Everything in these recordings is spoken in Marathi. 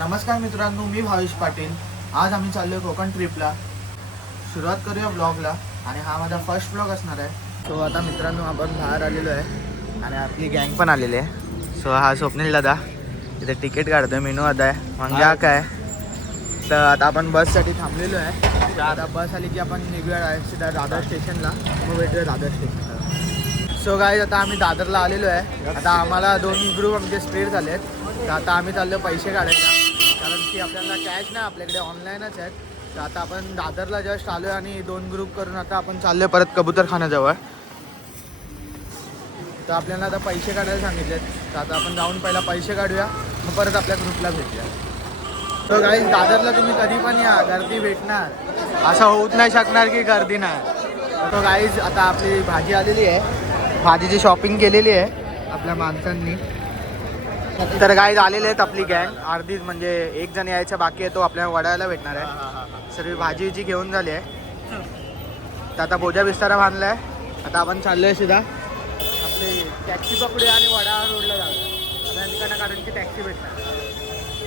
नमस्कार मित्रांनो, मी भावेश पाटील. आज आम्ही चाललोय कोकण ट्रिपला. सुरुवात करूया ब्लॉगला आणि हा माझा फर्स्ट ब्लॉग असणार आहे. सो आता मित्रांनो आपण बाहेर आलेलो आहे आणि आपली गँग पण आलेली आहे. सो हा स्वप्नील दादा इथे तिकीट काढतोय, मेनू आता आहे मंग्या काय. तर आता आपण बससाठी थांबलेलो आहे. तर आता बस आली की आपण निघूया सीधा दादर स्टेशनला, मग भेटूया दादर स्टेशनला. सो गाईज आता आम्ही दादरला आलेलो आहे. आता आम्हाला 2 ग्रुप आमचे स्प्लिट झाले आहेत. तर आता आम्ही चाललो पैसे काढायला, कारण की आपल्याला कॅश नाही, आपल्याकडे ऑनलाईनच आहेत. तर आता आपण दादरला जस्ट आलो आहे आणि 2 ग्रुप करून आता आपण चाललो आहे परत कबूतरखान्याजवळ. तर आपल्याला आता पैसे काढायला सांगितलेत. तर आता आपण जाऊन पहिला पैसे काढूया, मग परत आपल्या ग्रुपला भेटूया. तर गाईज दादरला तुम्ही कधी पण या, गर्दी भेटणार, असं होत नाही शकणार की गर्दी नाही. तर गाईज आता आपली भाजी आलेली आहे, भाजीची शॉपिंग केलेली आहे आपल्या माणसांनी. तर गाईज आलेले आहेत आपली गँग अर्धीच, म्हणजे एक जण यायचा बाकी आहे, तो आपल्याला वडायला भेटणार आहे. सर्व भाजीची घेऊन झाली आहे. तर आता बोजा बिस्तारा बांधला आहे. आता आपण चाललो आहे सीधा आपली टॅक्सी पकडूया आणि वडा रोडला जाऊया. आता निकाना कारण की टॅक्सी भेटणार.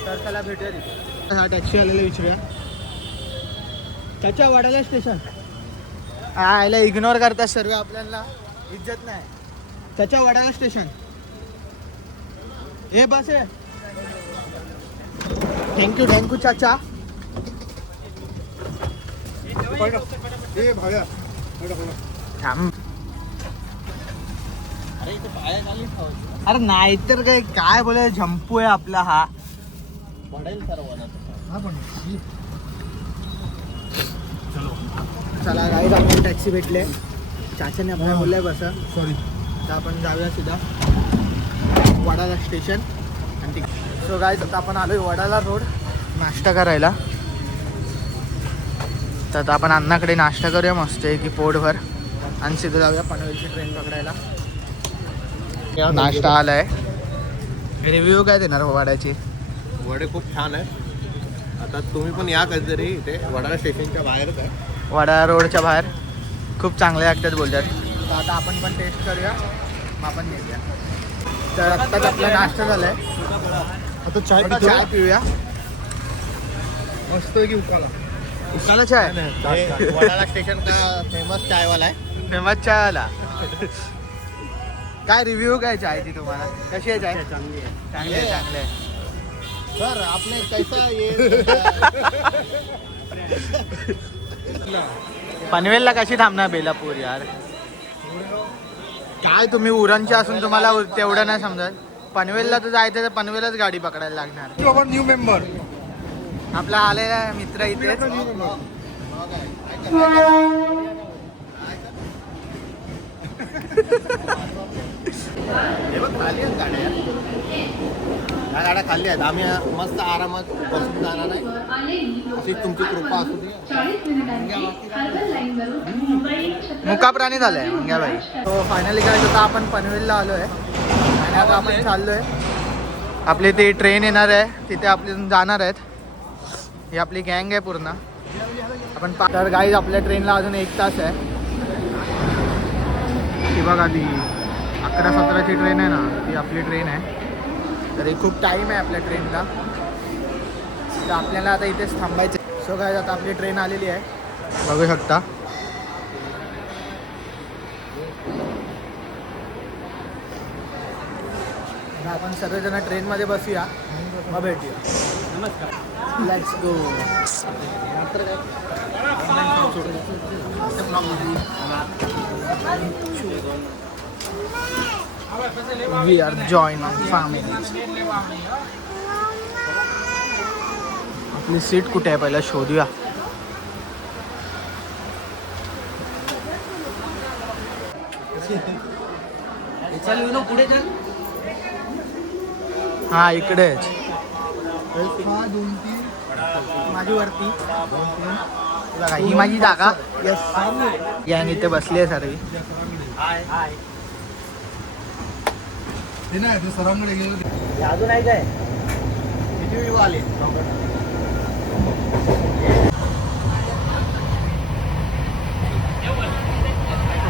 तर त्याला भेटूया तिथे. हा टॅक्सी आलेला विचारूया, त्याच्या वडाला स्टेशन. हा याला इग्नोर करतात सर्व, आपल्याला इज्जत नाही. त्याच्या वडाला स्टेशन हे बस आहे. थँक्यू चाचा. थांब. अरे नाही तर काय बोलाय, झंपू आहे आपला हा. चला गाईज आपण टॅक्सी भेटले, चाचाने आपल्याला बोललाय बसा. सॉरी. तर आपण जाऊया सीधा वडाला स्टेशन. आणि सो गाईज आता आपण आलोय वडाला रोड नाश्ता करायला. तर आता आपण अण्णाकडे नाश्ता करूया मस्त की पोटभर, आणि सीधं जाऊया पनवेलची ट्रेन पकडायला. नाश्ता आलाय. रिव्ह्यू काय देणार वड्याची? वडे खूप छान आहे. आता तुम्ही पण या कधीतरी इथे वडाळा स्टेशनच्या बाहेरच आहे. वडा रोडच्या बाहेर खूप चांगले लागतात बोलतात. तर आता आपण पण टेस्ट करूया, मग आपण नेऊया. तर आत्ताच आपला नाश्ता झालाय. आता चाय पिऊया मस्त की. उकाला चाय. वडाळा स्टेशन का फेमस चायवाला आहे. फेमस चायवाला. काय रिव्ह्यू काय चायची तुम्हाला? कशी आहे चाय? चांगली आहे. चांगले आहे, चांगले आहे. सर आपने कैसा ये पनवेलला कशी थांबणार बेलापूर यार? काय तुम्ही उरणचे असून तुम्हाला तेवढं नाही समजत. पनवेलला तर जायचं तर पनवेलच गाडी पकडायला लागणार. न्यू मेंबर आपला आलेला मित्र इथे. हे बघ खाली आहेत गाड्या. ह्या गाड्या खाली आहेत. आम्ही मस्त आरामात बसून जाणार आहे, अशी तुमची कृपा असू दे. मुका प्राणी झालाय मंग्या भाई. तो फायनली काय होता, आपण पनवेलला आलोय आणि आता आपण चाललोय. आपली ती ट्रेन येणार आहे, तिथे आपली जाणार आहेत. ही आपली गँग आहे पूर्ण. आपण तर गाईज आपल्या ट्रेनला अजून 1 तास आहे. ती बघा ती 11:17ची ट्रेन आहे ना, ती आपली ट्रेन आहे. तरी खूप टाईम आहे आपल्या ट्रेनला. तर आपल्याला आता इथेच थांबायचं. सो गाईज आता आपली ट्रेन आलेली आहे, बघू शकता. आपण सर्वजण ट्रेनमध्ये बसूया, मग भेटूया. नमस्कार. Let's go. We are joining family. आपली सीट कुठे आहे पहिला शोधूया. हा इकडेच. माझी वरती बघा, ही माझी जागा. यस, गँग इथे बसली आहे सर्व. अजून आहे काय किती आले.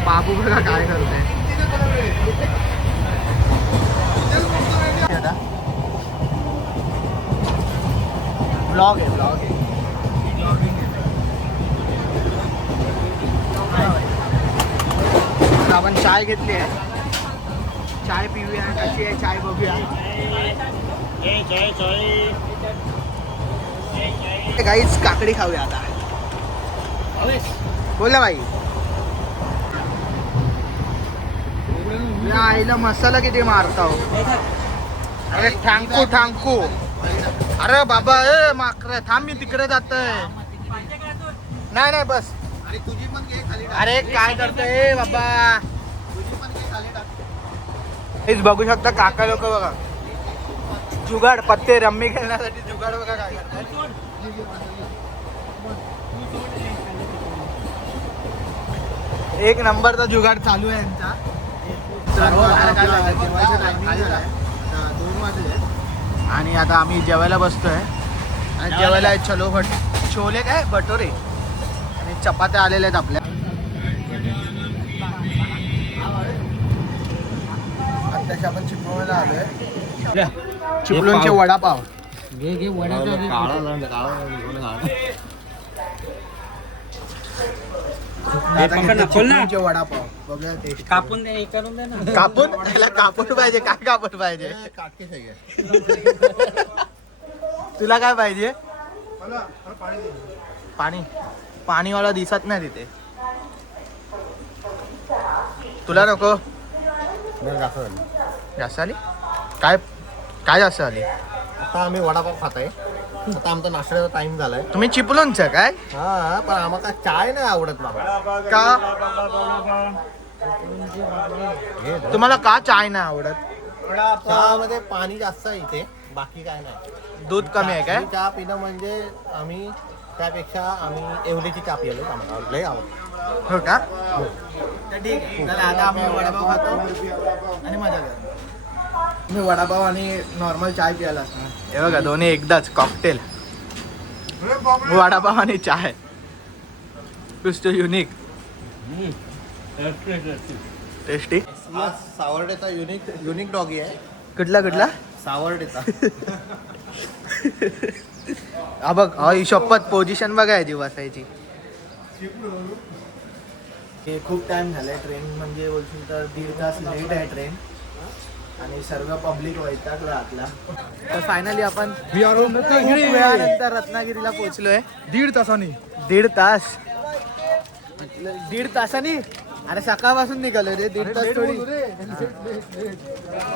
बाबू बघा काय करते. ब्लॉग आहे. आपण चाय घेतली आहे. चाय पिऊया, कशी आहे चाय बघूया. काहीच काकडी खाऊया आता. बोल ना भाई. या आईला मसाला किती मारता हो. अरे ठांकू. अरे बाबा ए माकर थांब, मी तिकडे जातोय. नाही बस. अरे तुझी पण घे खाली टाक. अरे काय करतोय बाबा. तुझी पण घे खाली टाक. हेच बघू शकता काका लोक बघा. जुगाड पत्ते रम्मी खेळण्यासाठी जुगाड बघा काय करतात. एक नंबरचा जुगाड चालू आहे यांचा. 2 वाजले आणि आता आम्ही जेवायला बसतोय. आणि जेवायला छोले काय भटोरे आणि चपात्या आलेल्या आहेत आपल्या. आत्ताशी आपण चिपळूणला आलोय. चिपळूणचे वडापाव. चिपळूणचे वडापाव बघूया टेस्ट. कापून दे, करून दे ना. कापून त्याला कापून पाहिजे. काय कापून पाहिजे काटके सगळे. तुला काय पाहिजे. पाणीवाला दिसत नाही तिथे. तुला नको. जास्त आली काय जास्त आली. आता आम्ही वडापाव खात आहे. आता आमचा नाश्त्याचा टाइम झालाय. तुम्ही चिपळूणचं काय. हा पण आम्हाला चाय नाही आवडत बाबा. का तुम्हाला का चाय नाही आवडत. चहामध्ये पाणी जास्त आहे इथे, बाकी काय नाही. दूध कमी आहे काय. चहा पिणं म्हणजे आम्ही त्यापेक्षा आम्ही एवढीची चहा पिलो. आम्हाला लय आवडतं. हो का. तर ठीक आहे. तर आता आम्ही वडापाव खातो आणि मजा करतो. मी वडापाव आणि नॉर्मल चाय प्यायला असणार. हे बघा दोन्ही एकदाच कॉकटेल. वडापाव आणि चाय. To unique tasty. हा सावर्डेचा युनिक डॉगी आहे. कुठला सावर्डेचा. हा बघ ही शपथ पोझिशन बघायची बसायची. हे खूप टाइम झालाय. ट्रेन म्हणजे बोलशील तर 1.5 तास लेट आहे ट्रेन आणि सर्व पब्लिक वैतागला आतला. तर फायनली आपण खूप वेळानंतर रत्नागिरीला पोहोचलोय. 1.5 तास. 1.5 तासांनी. अरे सकाळपासून निघालो रे. 1.5 तास थोडी.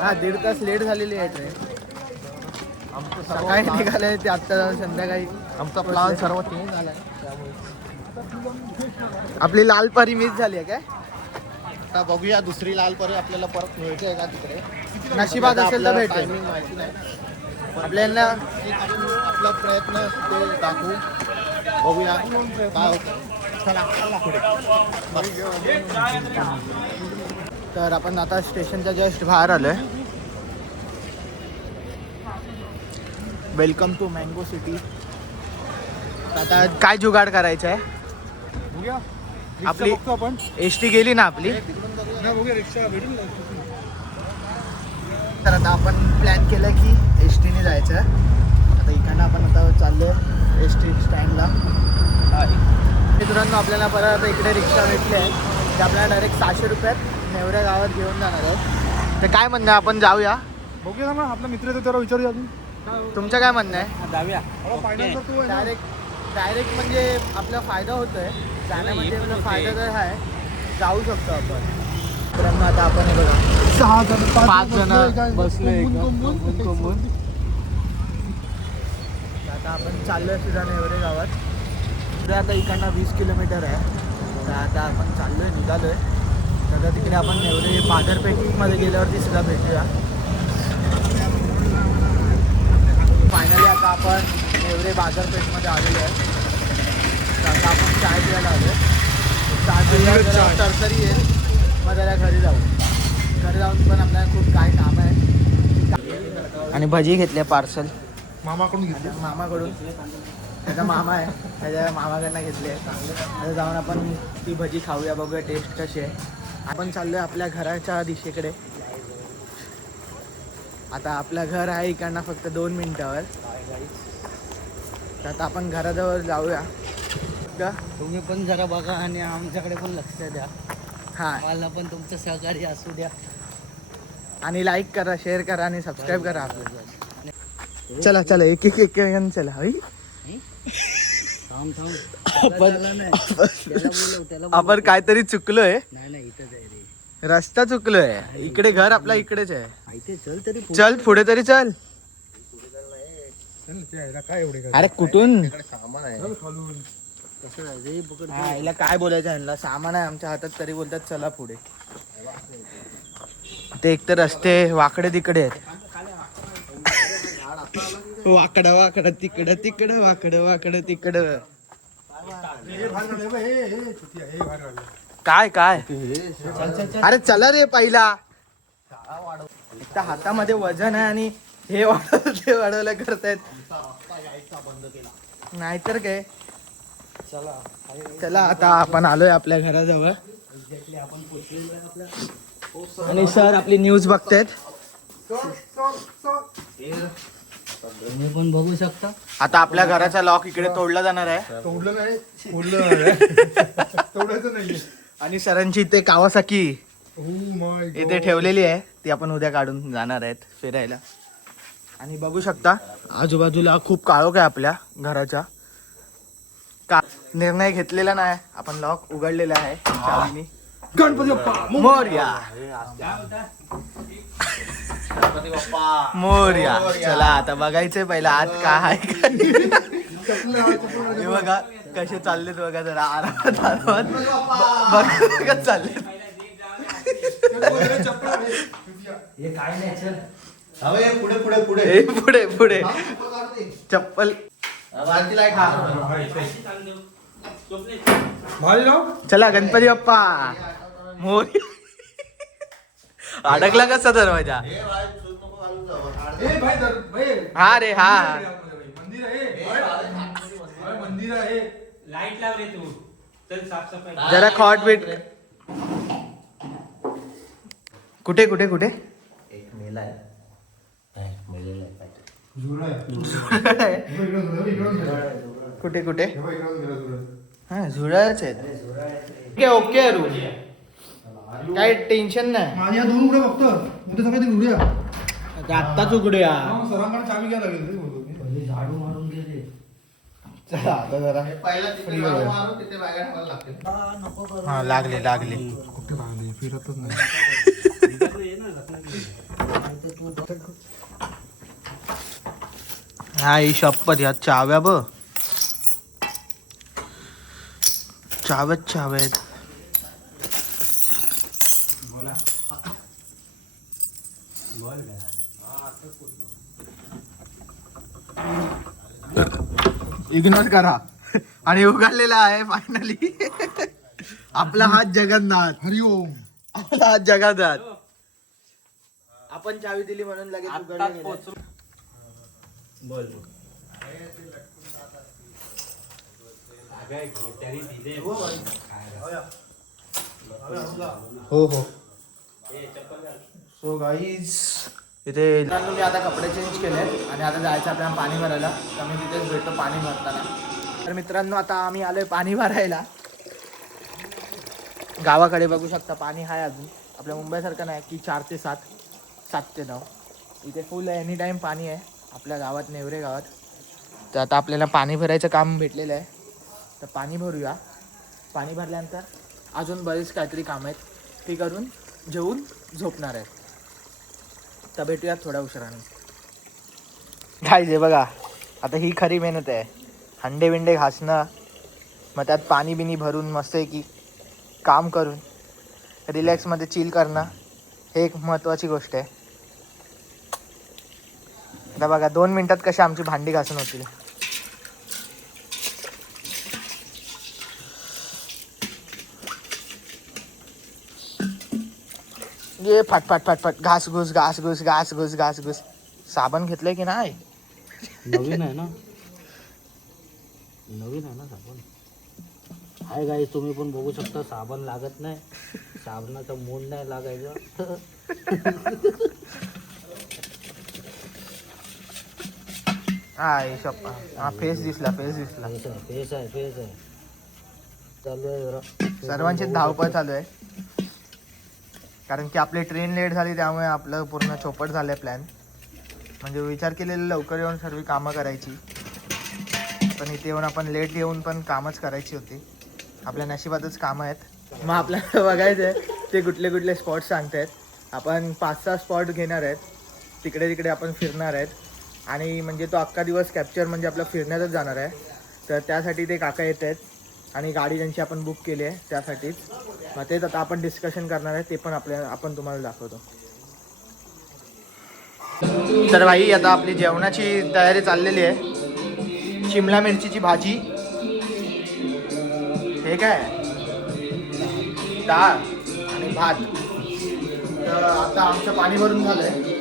हा 1.5 तास लेट झालेली आहे ट्रेन. सकाळी निघाले ते आता संध्याकाळी. आमचा प्लॅन सर्व चेंज झालाय. आपली लाल परी मिस झाली आहे काय. आता बघूया दुसरी लाल परी आपल्याला परत मिळते का तिकडे. नशिबात असेल तर भेटेल. टायमिंग माहिती नाही. आपल्याला आपला प्रयत्न ते दाखवू. बघूया काय होतं. चला पुढे. तर आपण आता स्टेशनच्या जस्ट बाहेर आलोय. Welcome to mango city. आता काय जुगाड करायचं आहे. आपली एसटी गेली ना आपली. तर आता आपण प्लॅन केलं की एसटीने जायचं. आता इकडनं आपण आता चाललोय एसटी स्टँडला. मित्रांनो आपल्याला परत इकडे रिक्षा भेटली आहे. ते आपल्याला डायरेक्ट 600 रुपयात नेवऱ्या गावात घेऊन जाणार आहेत. तर काय म्हणणं आहे आपण जाऊया. बघूया ना आपला मित्र त्याला विचारूया अजून. तुमचं काय म्हणणं आहे. जाऊया. डायरेक्ट म्हणजे आपला फायदा होतोय. जाण्यामध्ये आपला फायदा तर आहे. जाऊ शकतो आपण. मित्रांनो आता आपण हे बघा 5 जण बसलोय. आता आपण चाललोय सुद्धा नेवरे गावात. पुढे आता इकडनं 20 किलोमीटर आहे. तर आता आपण चाललोय निघालोय. तर तिकडे आपण नेवरे बाजारपेठेमध्ये गेल्यावरती सुद्धा भेटूया. फायनली आता आपण नेवरे बाजारपेठमध्ये आलेलो आहे. तर आता आपण चाय प्यायला आलो. चाय प्यायला तरतरी येईल. मग जरा घरी जाऊ. घरी जाऊन पण आपल्याला खूप काय काम आहे. आणि भजी घेतल्या पार्सल मामाकडून घेतली. मामाकडून. त्याचा मामा आहे. त्याच्या मामाकडनं घेतले. आता जाऊन आपण ती भजी खाऊया. बघूया टेस्ट कशी आहे. आपण चाललोय आपल्या घराच्या दिशेकडे. आता आपलं घर आहे इकडनं फक्त 2 मिनिटावर. तर आता आपण घराजवळ जाऊया का? तुम्ही पण जरा बघा आणि आमच्याकडे पण लक्ष द्या. हा, मला पण तुमचं सहकार्य असू द्या. आणि लाईक करा, शेअर करा आणि सबस्क्राईब करा. चला चला एक एक एक एक चला. होई? थांब थांब. त्याला नाही. त्याला बोलव, त्याला बोलव. आपण काहीतरी चुकलोय, नाही नाही इथंच आहे रे. रस्ता चुकलोय. इकडे घर आपल्या इकडेच आहे. माहिती चल तरी पुढे. चल पुढे तरी चल. काय एवढे काय अरे कुठून? सामान आहे. कसं आहे रे पकड. हा, हिला काय बोलायचं ह्यांना? सामान आहे आमच्या हातात तरी बोलतात चला पुढे. ते एकतर रस्ते वाकडे तिकडे आहेत. वाकडं वाकडं तिकडं तिकडं वाकडं वाकडं तिकडं. काय काय? अरे चला रे पहिला. एक तर हातामध्ये वजन आहे आणि हे वाढवलं ते वाढवलं करतायत. नाहीतर काय. चला आता आपण आलोय आपल्या घराजवळ आणि सर आपली न्यूज बघतायत. तुम्ही पण बघू शकता. आता आपल्या घराचा लॉक इकडे तोडला जाणार आहे तोडलं नाही तोडायचं नाहीये. आणि सरांची इथे कावासाकी माय इथे ठेवलेली आहे, ती आपण उद्या काढून जाणार आहेत फिरायला. आणि बघू शकता आजूबाजूला खूप काळोख आहे आपल्या घराच्या. का निर्णय घेतलेला नाही, आपण लॉक उघडलेला आहे चावीने. गणपती बाप्पा मोरया मोरया. चला आता बघायचंय पहिला आत काय आहे का. हे बघा कसे चाललेत बघा, जरा आरामात आरामात बघा चालले. हे काय नाही चल. हवे पुढे पुढे पुढे. हे पुढे पुढे चप्पल. भारी राव. चला गणपती बाप्पा मोरया. अडकला कसा दरवाजा? ए भाई भाई हा रे हा. मंदिर आहे. मंदिर आहे. लाईट लावले तू चल साफसफाई. जरा खॉट बीट. कुठे कुठे कुठे? एक मेला आहे. मेलेला आहे. कुठे कुठे? हे बघ, इकडून गेला तुला. हा झुरळच आहेत. ओके ओके रूम, काय टेन्शन नाही. माझी या दोन उघड्या फक्त उद्या सकाळी उघड्या. आत्ताच उघडूया. सरांकडे चावी घ्यायला लागेल रे बोलतो मी. पहिले झाडू मारून गेले. चला आता जरा. पहिला तिथे जाऊन मारून तिथे बाहेर ठेवायला लागते. नको करू. हा लागले लागले. कुठे लागले फिरतच नाही. हा ही शपथ, ह्या चाव्या ब चाव्यात चाव्या आहेत. इग्नोर करा. आणि उघडलेला आहे फायनली आपला हात जगन्नाथ. हरिओम. आपला हात जगन्नाथ. आपण चावी दिली म्हणून लगेच उघडलं गेलं. हो हो. सो गाईज इथे मी आता कपडे चेंज केले आणि आता जायचं आपल्याला पाणी भरायला. तर मी तिथेच भेटतो पाणी भरताना. तर मित्रांनो आता आम्ही आलोय पाणी भरायला. गावाकडे बघू शकता पाणी आहे अजून. आपल्या मुंबईसारखं नाही की 4 ते 7, 7 ते 9. इथे फुल एनी टाईम पाणी आहे आपल्या गावात, नेवरे गावात. तर आता आपल्याला पाणी भरायचं काम भेटलेलं आहे, तर पाणी भरूया. पाणी भरल्यानंतर अजून बरेच काहीतरी काम आहेत, ती करून जेवून झोपणार आहेत. तर भेटूयात थोड्या उशिराने. काय जे बघा आता ही खरी मेहनत आहे. हंडे बिंडे घासणं, मग त्यात पाणी बिनी भरून मस्त आहे की काम करून रिलॅक्समध्ये चिल करणं, हे एक महत्त्वाची गोष्ट आहे. आता बघा 2 मिनिटात कशी आमची भांडी घासून होतील. ये फट फट फट फट घास घुस घास घुस घास घुस घास घुस. साबण घेतलंय की नाही? नवीन आहे ना, नवीन आहे ना साबण. हाय गाईस, तुम्ही पण बघू शकता साबण लागत नाही. साबणाचा मूड नाही लागायचं. हा हिशोब हा फेस दिसला फेस आहे चालू आहे जरा. सर्वांची धावपळ चालू आहे कारण की आपली ट्रेन लेट झाली त्यामुळे आपलं पूर्ण चौपट झालंय प्लॅन. म्हणजे विचार केलेलं लवकर येऊन सर्व कामं करायची पण इथे येऊन आपण लेट येऊन पण कामच करायची होती. आपल्या नशिबातच कामं आहेत. मग आपल्याला बघायचं आहे ते कुठले कुठले स्पॉट सांगतायत. आपण 5-6 स्पॉट घेणार आहेत. तिकडे आपण फिरणार आहेत आणि म्हणजे तो अख्खा दिवस कॅप्चर म्हणजे आपला फिरण्यातच जाणार आहे. तर त्यासाठी ते काका येत आहेत आणि गाडी त्यांची आपण बुक केली आहे त्यासाठीच. मग तेच आता आपण डिस्कशन करणार आहे ते पण आपण तुम्हाला दाखवतो. तर भाई आता आपली जेवणाची तयारी चाललेली आहे. शिमला मिरचीची भाजी, हे काय डाळ आणि भात. तर आता आमचं पाणी भरून झालं आहे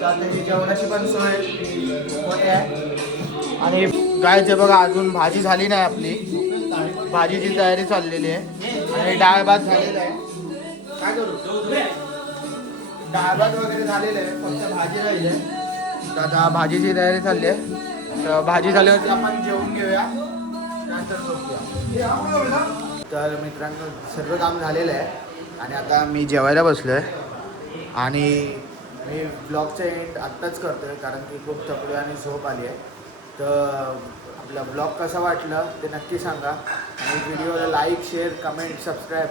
तर आता ही जेवणाची पण सोय होते आहे. आणि गायचे बघा अजून भाजी झाली नाही आपली, भाजीची तयारी चाललेली आहे आणि डाळ भात झालेला आहे. काय करू, डाळ भात वगैरे झालेलं आहे, फक्त भाजी राहिली आहे. तर आता भाजीची तयारी चालली आहे. तर भाजी झाल्यावरती आपण जेवून घेऊया त्यानंतर झोपूया. तर मित्रांनो सर्व काम झालेलं आहे आणि आता मी जेवायला बसलो आहे आणि मी ब्लॉगचा एंड आत्ताच करतो आहे कारण की खूप थकलो आणि झोप आली आहे. तर आपला ब्लॉग कसा वाटलं ते नक्की सांगा आणि व्हिडिओला लाईक शेअर कमेंट सबस्क्राईब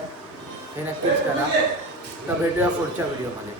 हे नक्कीच करा. तर भेटूया पुढच्या व्हिडिओमध्ये.